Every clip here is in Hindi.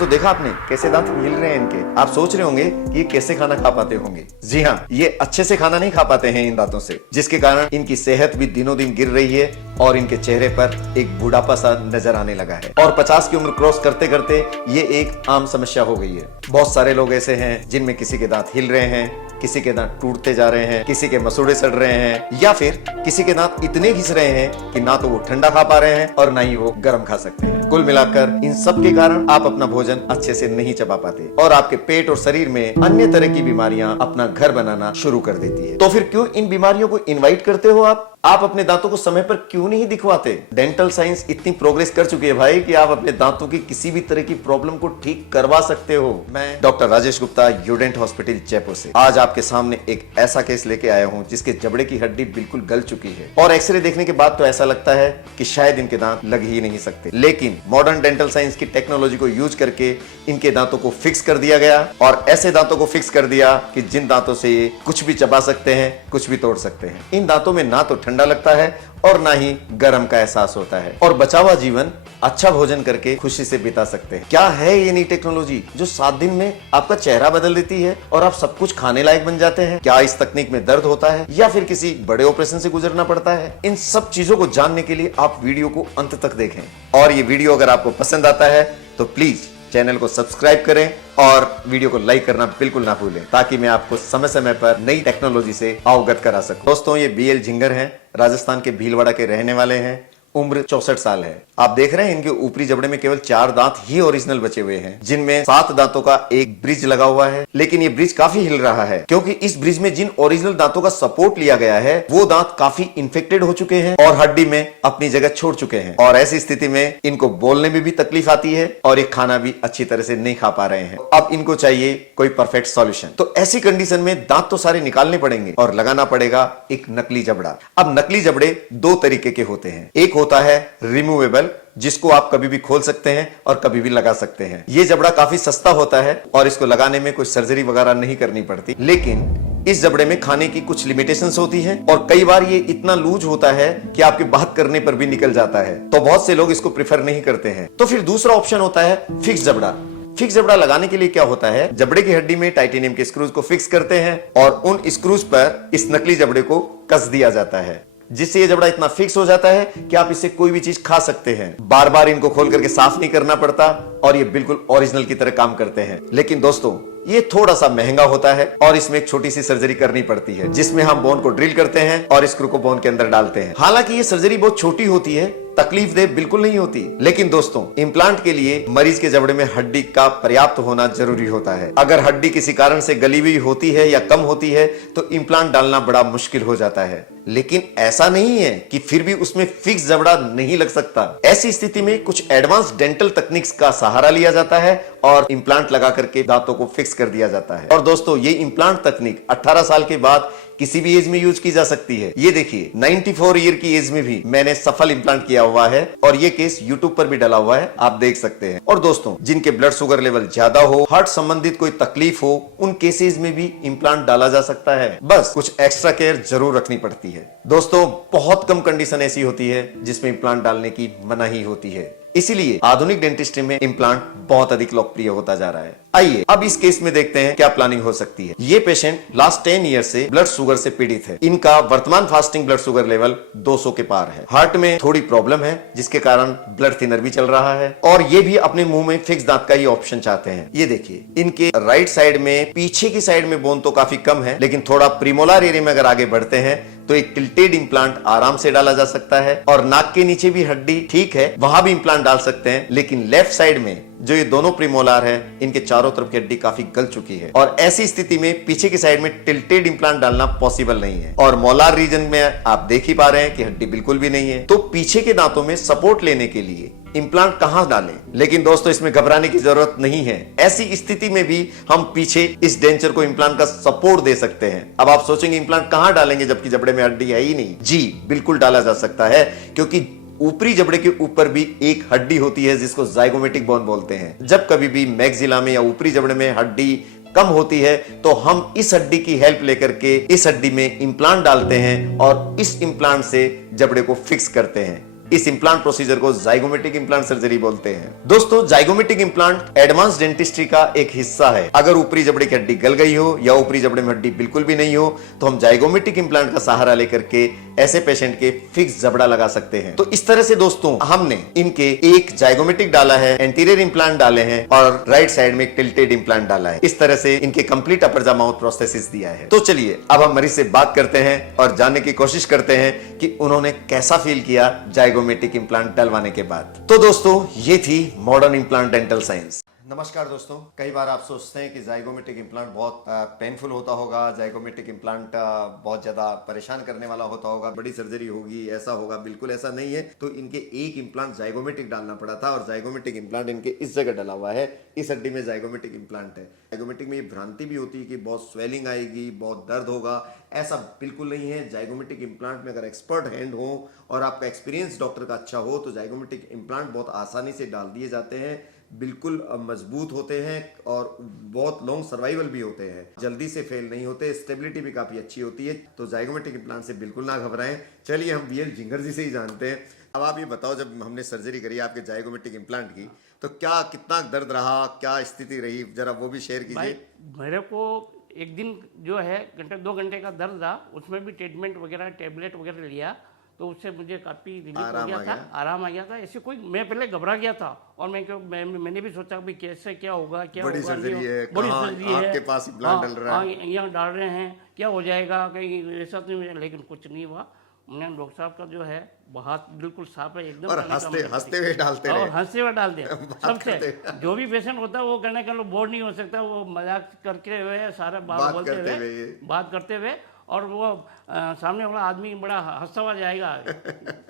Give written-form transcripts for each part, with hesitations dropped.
दोस्तों देखा आपने कैसे दांत हिल रहे हैं इनके। आप सोच रहे होंगे कि ये कैसे खाना खा पाते होंगे। जी हाँ, ये अच्छे से खाना नहीं खा पाते हैं इन दांतों से, जिसके कारण इनकी सेहत भी दिनों दिन गिर रही है और इनके चेहरे पर एक बुढ़ापा सा नजर आने लगा है। और 50 की उम्र क्रॉस करते करते ये एक आम समस्या हो गई है। बहुत सारे लोग ऐसे हैं जिनमें किसी के दांत हिल रहे हैं, किसी के दांत टूटते जा रहे हैं, किसी के मसूड़े सड़ रहे हैं, या फिर किसी के दांत इतने घिस रहे हैं कि ना तो वो ठंडा खा पा रहे हैं और ना ही वो गर्म खा सकते हैं। कुल मिलाकर इन सब के कारण आप अपना भोजन अच्छे से नहीं चबा पाते और आपके पेट और शरीर में अन्य तरह की बीमारियां अपना घर बनाना शुरू कर देती है। तो फिर क्यों इन बीमारियों को इनवाइट करते हो आप अपने दांतों को समय पर क्यों नहीं दिखवाते? डेंटल साइंस इतनी प्रोग्रेस कर चुकी है भाई कि आप अपने दांतों की किसी भी तरह की प्रॉब्लम को ठीक करवा सकते हो। मैं डॉक्टर राजेश गुप्ता, यूडेंट हॉस्पिटल जयपुर से आज आपके सामने एक ऐसा केस लेके आया हूं जिसके जबड़े की हड्डी बिल्कुल गल चुकी है और एक्सरे देखने के बाद तो ऐसा लगता है कि शायद इनके दांत लग ही नहीं सकते। लेकिन मॉडर्न डेंटल साइंस की टेक्नोलॉजी को यूज करके इनके दांतों को फिक्स कर दिया गया और ऐसे दांतों को फिक्स कर दिया कि जिन दांतों से ये कुछ भी चबा सकते हैं, कुछ भी तोड़ सकते हैं। इन दांतों में ना तो ठंडा लगता है और ना ही गर्म का एहसास होता है और बचा हुआ जीवन अच्छा भोजन करके खुशी से बिता सकते हैं। क्या है ये नई टेक्नोलॉजी जो 7 दिन में आपका चेहरा बदल देती है और आप सब कुछ खाने लायक बन जाते हैं? क्या इस तकनीक में दर्द होता है या फिर किसी बड़े ऑपरेशन से गुजरना पड़ता है? इन सब चीजों को जानने के लिए आप वीडियो को अंत तक देखें और ये वीडियो अगर आपको पसंद आता है तो प्लीज चैनल को सब्सक्राइब करें और वीडियो को लाइक करना बिल्कुल ना भूलें ताकि मैं आपको समय समय पर नई टेक्नोलॉजी से अवगत करा सकूं। दोस्तों ये BL झिंगर हैं, राजस्थान के भीलवाड़ा के रहने वाले हैं, उम्र 64 साल है। आप देख रहे हैं इनके ऊपरी जबड़े में केवल 4 दांत ही ओरिजिनल बचे हुए हैं, जिनमें 7 दांतों का एक ब्रिज लगा हुआ है। लेकिन ये ब्रिज काफी हिल रहा है क्योंकि इस ब्रिज में जिन ओरिजिनल दांतों का सपोर्ट लिया गया है वो दांत काफी इन्फेक्टेड हो चुके हैं और हड्डी में अपनी जगह छोड़ चुके हैं और ऐसी स्थिति में इनको बोलने में भी तकलीफ आती है और ये खाना भी अच्छी तरह से नहीं खा पा रहे हैं। अब इनको चाहिए कोई परफेक्ट सॉल्यूशन। तो ऐसी कंडीशन में दांत तो सारे निकालने पड़ेंगे और लगाना पड़ेगा एक नकली जबड़ा। अब नकली जबड़े 2 तरीके के होते हैं। एक होता है रिमूवेबल, जिसको आप कभी भी खोल सकते हैं और कभी भी लगा सकते हैं। ये जबड़ा काफी सस्ता होता है और इसको लगाने में कोई सर्जरी वगैरह नहीं करनी पड़ती। लेकिन इस जबड़े में खाने की कुछ लिमिटेशंस होती हैं और कई बार ये इतना लूज होता है कि आपके बात करने पर भी निकल जाता है, तो बहुत से लोग इसको प्रेफर नहीं करते हैं। तो फिर दूसरा ऑप्शन होता है फिक्स जबड़ा। फिक्स जबड़ा लगाने के लिए क्या होता है, जबड़े की हड्डी में टाइटेनियम के स्क्रूज को फिक्स करते हैं और उन स्क्रूज पर इस नकली जबड़े को कस दिया जाता है, जिससे ये जबड़ा इतना फिक्स हो जाता है कि आप इससे कोई भी चीज खा सकते हैं। बार बार इनको खोल करके साफ नहीं करना पड़ता और ये बिल्कुल ओरिजिनल की तरह काम करते हैं। लेकिन दोस्तों ये थोड़ा सा महंगा होता है और इसमें एक छोटी सी सर्जरी करनी पड़ती है जिसमें हम बोन को ड्रिल करते हैं और स्क्रू को बोन के अंदर डालते हैं। हालांकि ये सर्जरी बहुत छोटी होती है, तकलीफ दे बिल्कुल नहीं होती। लेकिन दोस्तों इम्प्लांट के लिए मरीज के जबड़े में हड्डी का पर्याप्त होना जरूरी होता है। अगर हड्डी किसी कारण से गली हुई होती है या कम होती है तो इम्प्लांट डालना बड़ा मुश्किल हो जाता है। लेकिन ऐसा नहीं है कि फिर भी उसमें फिक्स जबड़ा नहीं लग सकता। ऐसी स्थिति में कुछ एडवांस डेंटल तकनीक्स का सहारा लिया जाता है और इम्प्लांट लगा करके दांतों को फिक्स कर दिया जाता है। और दोस्तों ये इम्प्लांट तकनीक 18 साल के बाद किसी भी एज में यूज की जा सकती है। ये देखिए 94 ईयर की एज में भी मैंने सफल इम्प्लांट किया हुआ है और ये केस YouTube पर भी डला हुआ है, आप देख सकते हैं। और दोस्तों जिनके ब्लड शुगर लेवल ज्यादा हो, हार्ट संबंधित कोई तकलीफ हो, उन केसेस में भी इम्प्लांट डाला जा सकता है। बस कुछ एक्स्ट्रा केयर जरूर रखनी पड़ती है। दोस्तों बहुत कम कंडीशन ऐसी होती है जिसमें इम्प्लांट डालने की मनाही होती है, इसीलिए आधुनिक डेंटिस्ट्री में इम्प्लांट बहुत अधिक लोकप्रिय होता जा रहा है। आइए अब इस केस में देखते हैं क्या प्लानिंग हो सकती है। ये पेशेंट लास्ट 10 ईयर से ब्लड शुगर से पीड़ित है। इनका वर्तमान फास्टिंग ब्लड शुगर लेवल 200 के पार है। हार्ट में थोड़ी प्रॉब्लम है जिसके कारण ब्लड थिनर भी चल रहा है और ये भी अपने मुंह में फिक्स दांत का ही ऑप्शन चाहते हैं। ये देखिए इनके राइट साइड में पीछे की साइड में बोन तो काफी कम है, लेकिन थोड़ा प्रीमोलार एरिया में अगर आगे बढ़ते हैं तो एक टिल्टेड इम्प्लांट आराम से डाला जा सकता है और नाक के नीचे भी हड्डी ठीक है, वहां भी इम्प्लांट डाल सकते हैं। लेकिन लेफ्ट साइड में जो ये दोनों प्रीमोलार है, इनके चारों तरफ की हड्डी काफी गल चुकी है और ऐसी स्थिति में पीछे की साइड में टिल्टेड इम्प्लांट डालना पॉसिबल नहीं है। और मोलार रीजन में आप देख ही पा रहे हैं कि हड्डी बिल्कुल भी नहीं है। तो पीछे के दांतों में सपोर्ट लेने के लिए इम्प्लांट कहां डालें? लेकिन दोस्तों इसमें घबराने की जरूरत नहीं है। ऐसी स्थिति में भी हम पीछे इस डेंचर को इम्प्लांट का सपोर्ट दे सकते हैं। अब आप सोचेंगे इम्प्लांट कहां डालेंगे जबकि जबड़े में हड्डी है ही नहीं। जी बिल्कुल डाला जा सकता है, क्योंकि ऊपरी जबड़े के ऊपर भी एक हड्डी होती है जिसको जाइगोमेटिक बोन बोलते हैं। जब कभी भी मैक्सिला में या ऊपरी जबड़े में हड्डी कम होती है तो हम इस हड्डी की हेल्प लेकर के इस हड्डी में इम्प्लांट डालते हैं और इस इम्प्लांट से जबड़े को फिक्स करते हैं। इस इम्प्लांट प्रोसीजर को जाइगोमेटिक इम्प्लांट सर्जरी बोलते हैं। दोस्तों, जाइगोमेटिक इम्प्लांट एडवांस डेंटिस्ट्री का एक हिस्सा है। अगर ऊपरी जबड़े की हड्डी गल गई हो या ऊपरी जबड़े में हड्डी बिल्कुल भी नहीं हो तो हम जाइगोमेटिक इम्प्लांट का सहारा लेकर के ऐसे पेशेंट के फिक्स जबड़ा लगा सकते हैं। तो इस तरह से दोस्तों हमने इनके एक जाइगोमेटिक डाला है, एंटीरियर इम्प्लांट डाले हैं और राइट साइड में एक टिल्टेड इम्प्लांट डाला है। इस तरह से इनके कंप्लीट अपर जाव माउथ प्रोस्थेसिस दिया है। तो चलिए अब हम मरीज से बात करते हैं और जानने की कोशिश करते हैं कि उन्होंने कैसा फील किया जाइगोमेटिक इम्प्लांट डलवाने के बाद। तो दोस्तों, ये थी मॉडर्न इम्प्लांट डेंटल साइंस। नमस्कार दोस्तों, कई बार आप सोचते हैं कि जाइगोमेटिक इम्प्लांट बहुत पेनफुल होता होगा, जाइगोमेटिक इम्प्लांट बहुत ज़्यादा परेशान करने वाला होता होगा, बड़ी सर्जरी होगी, ऐसा होगा। बिल्कुल ऐसा नहीं है। तो इनके एक इम्प्लांट जाइगोमेटिक डालना पड़ा था और जाइगोमेटिक इम्प्लांट इनके इस जगह डला हुआ है, इस हड्डी में जाइगोमेटिक इम्प्लांट है। जाइगोमेटिक में ये भ्रांति भी होती है कि बहुत स्वेलिंग आएगी, बहुत दर्द होगा, ऐसा बिल्कुल नहीं है। जाइगोमेटिक इम्प्लांट में अगर एक्सपर्ट हैंड हो और आपका एक्सपीरियंस डॉक्टर का अच्छा हो तो जाइगोमेटिक इम्प्लांट बहुत आसानी से डाल दिए जाते हैं, बिल्कुल मजबूत होते हैं और बहुत लॉन्ग सर्वाइवल भी होते हैं, जल्दी से फेल नहीं होते, स्टेबिलिटी भी काफ़ी अच्छी होती है। तो जाइगोमेटिक इम्प्लांट से बिल्कुल ना घबराएं। चलिए हम बीएल जिंगर जी से ही जानते हैं। अब आप ये बताओ, जब हमने सर्जरी करी आपके जाइगोमेटिक इम्प्लांट की तो क्या कितना दर्द रहा, क्या स्थिति रही, जरा वो भी शेयर कीजिए। मेरे को एक दिन जो है घंटे 2 घंटे का दर्द था, उसमें भी ट्रीटमेंट वगैरह टैबलेट वगैरह लिया तो उससे मुझे काफ़ी रिलीफ हो गया था, आराम आ गया था। ऐसे कोई, मैं पहले घबरा गया था और मैंने भी सोचा कि कैसे क्या होगा, क्या बड़ी होगा, सर्जरी है, बड़ी सर्जरी है, आपके पास इम्प्लांट डल रहा है, यहाँ डाल रहे हैं, क्या हो जाएगा, कहीं ऐसा तो नहीं। लेकिन कुछ नहीं हुआ। हमने डॉक्टर साहब का जो है हाथ बिल्कुल साफ है एकदम, और हंसते हुए डालते और रहे। हंसते हुए डाल दिया सबसे। जो भी पेशेंट होता है वो कहने का बोर नहीं हो सकता, वो मजाक करके हुए सारा बात बोलते हुए, बात करते हुए, और वो सामने वाला आदमी बड़ा हंसता हुआ जाएगा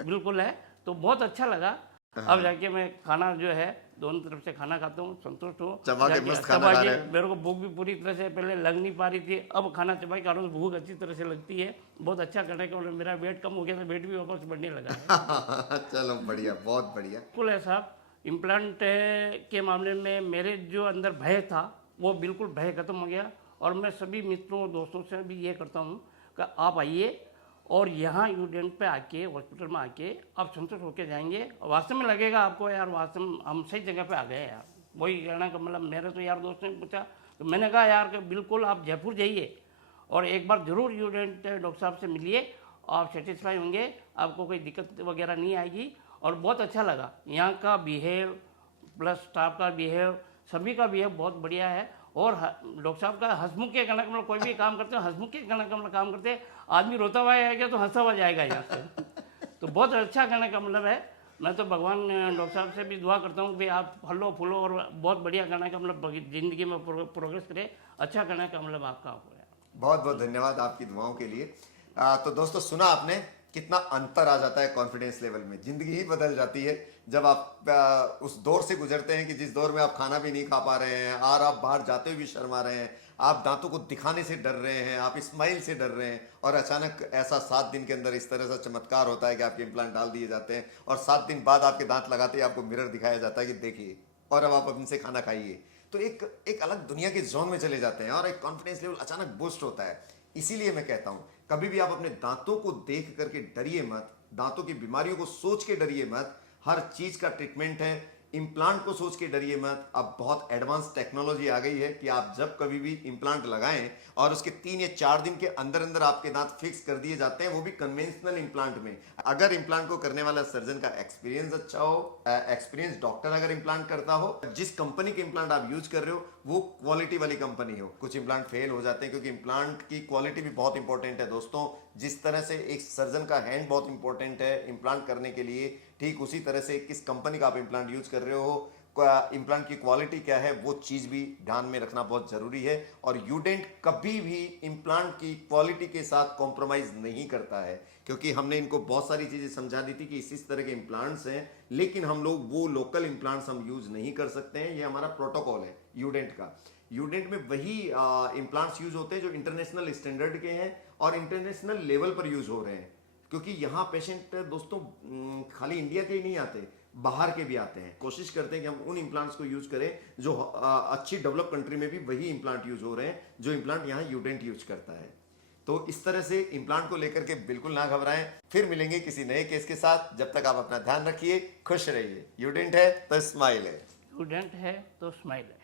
बिल्कुल है। तो बहुत अच्छा लगा। अब जाके मैं खाना जो है दोनों तरफ से खाना खाता हूँ, संतुष्ट हूँ। मेरे को भूख भी पूरी तरह से पहले लग नहीं पा रही थी, अब खाना चबाई खा रहा हूँ, भूख अच्छी तरह से लगती है। बहुत अच्छा करने का, मेरा वेट कम हो गया था, वेट भी वापस बढ़ने लगा है। चलो बढ़िया, बहुत बढ़िया। बिल्कुल है साहब। इम्प्लांट के मामले में मेरे जो अंदर भय था वो बिल्कुल भय खत्म हो गया। और मैं सभी मित्रों दोस्तों से भी ये करता हूँ कि आप आइए और यहाँ यूडेंट पे आके, हॉस्पिटल में आके आप संतुष्ट होकर जाएंगे। वास्तव में लगेगा आपको यार, वास्तव में हम सही जगह पे आ गए यार। वही कहना का मतलब, मेरे तो यार दोस्त ने पूछा तो मैंने कहा यार कि बिल्कुल आप जयपुर जाइए और एक बार ज़रूर यूडेंट डॉक्टर साहब से मिलिए, आप सेटिस्फाई होंगे, आपको कोई दिक्कत वगैरह नहीं आएगी। और बहुत अच्छा लगा यहाँ का बिहेव, प्लस स्टाफ का बिहेव, सभी का बिहेव बहुत बढ़िया है। और डॉक्टर साहब का हंसमुख के कहने का मतलब, कोई भी काम करते हैं हंसमुख के कहने का मतलब काम करते हैं। आदमी रोता हुआ आएगा तो हंसा हुआ जाएगा यहाँ से। तो बहुत अच्छा कहने का मतलब है। मैं तो भगवान डॉक्टर साहब से भी दुआ करता हूँ कि आप फलो फूलो और बहुत बढ़िया कहने का मतलब ज़िंदगी में प्रोग्रेस करें। अच्छा कहने का मतलब आपका हो गया। बहुत बहुत धन्यवाद आपकी दुआओं के लिए। तो दोस्तों, सुना आपने कितना अंतर आ जाता है कॉन्फिडेंस लेवल में, जिंदगी ही बदल जाती है जब आप उस दौर से गुजरते हैं कि जिस दौर में आप खाना भी नहीं खा पा रहे हैं और आप बाहर जाते हुए भी शर्मा रहे हैं, आप दांतों को दिखाने से डर रहे हैं, आप स्माइल से डर रहे हैं, और अचानक ऐसा 7 दिन के अंदर इस तरह से चमत्कार होता है कि आपके इम्प्लांट डाल दिए जाते हैं और 7 दिन बाद आपके दांत लगाते ही आपको मिरर दिखाया जाता है कि देखिए और अब आप इनसे खाना खाइए। तो एक अलग दुनिया के जोन में चले जाते हैं और एक कॉन्फिडेंस लेवल अचानक बूस्ट होता है। इसीलिए मैं कहता हूं, कभी भी आप अपने दांतों को देख करके डरिए मत, दांतों की बीमारियों को सोच के डरिए मत। हर चीज का ट्रीटमेंट है, इम्प्लांट को सोच के डरिए मत। अब बहुत एडवांस टेक्नोलॉजी आ गई है कि आप जब कभी भी इम्प्लांट लगाएं और उसके 3 या 4 दिन के अंदर अंदर आपके दांत फिक्स कर दिए जाते हैं, वो भी कन्वेंशनल इम्प्लांट में। अगर इम्प्लांट को करने वाला सर्जन का एक्सपीरियंस अच्छा हो, एक्सपीरियंस डॉक्टर अगर इम्प्लांट करता हो, जिस कंपनी के इम्प्लांट आप यूज कर रहे हो वो क्वालिटी वाली कंपनी हो। कुछ इम्प्लांट फेल हो जाते हैं क्योंकि इम्प्लांट की क्वालिटी भी बहुत इंपॉर्टेंट है दोस्तों। जिस तरह से एक सर्जन का हैंड बहुत इंपॉर्टेंट है इम्प्लांट करने के लिए, ठीक उसी तरह से किस कंपनी का आप इम्प्लांट यूज कर रहे हो, इम्प्लांट की क्वालिटी क्या है, वो चीज भी ध्यान में रखना बहुत जरूरी है। और यूडेंट कभी भी इम्प्लांट की क्वालिटी के साथ कॉम्प्रोमाइज नहीं करता है, क्योंकि हमने इनको बहुत सारी चीजें समझा दी थी कि इस तरह के इम्प्लांट्स हैं, लेकिन हम लोग वो लोकल इम्प्लांट्स हम यूज नहीं कर सकते हैं। ये हमारा प्रोटोकॉल है यूडेंट का। यूडेंट में वही इम्प्लांट्स यूज होते हैं जो इंटरनेशनल स्टैंडर्ड के हैं और इंटरनेशनल लेवल पर यूज हो रहे हैं। क्योंकि यहाँ पेशेंट दोस्तों खाली इंडिया के ही नहीं आते, बाहर के भी आते हैं। कोशिश करते हैं कि हम उन इम्प्लांट्स को यूज करें जो अच्छी डेवलप कंट्री में भी वही इम्प्लांट यूज हो रहे हैं जो इम्प्लांट यहाँ यूडेंट यूज करता है। तो इस तरह से इम्प्लांट को लेकर के बिल्कुल ना घबराएं। फिर मिलेंगे किसी नए केस के साथ। जब तक आप अपना ध्यान रखिए, खुश रहिए। यूडेंट है तो स्माइल है। स्टूडेंट है तो स्माइल है।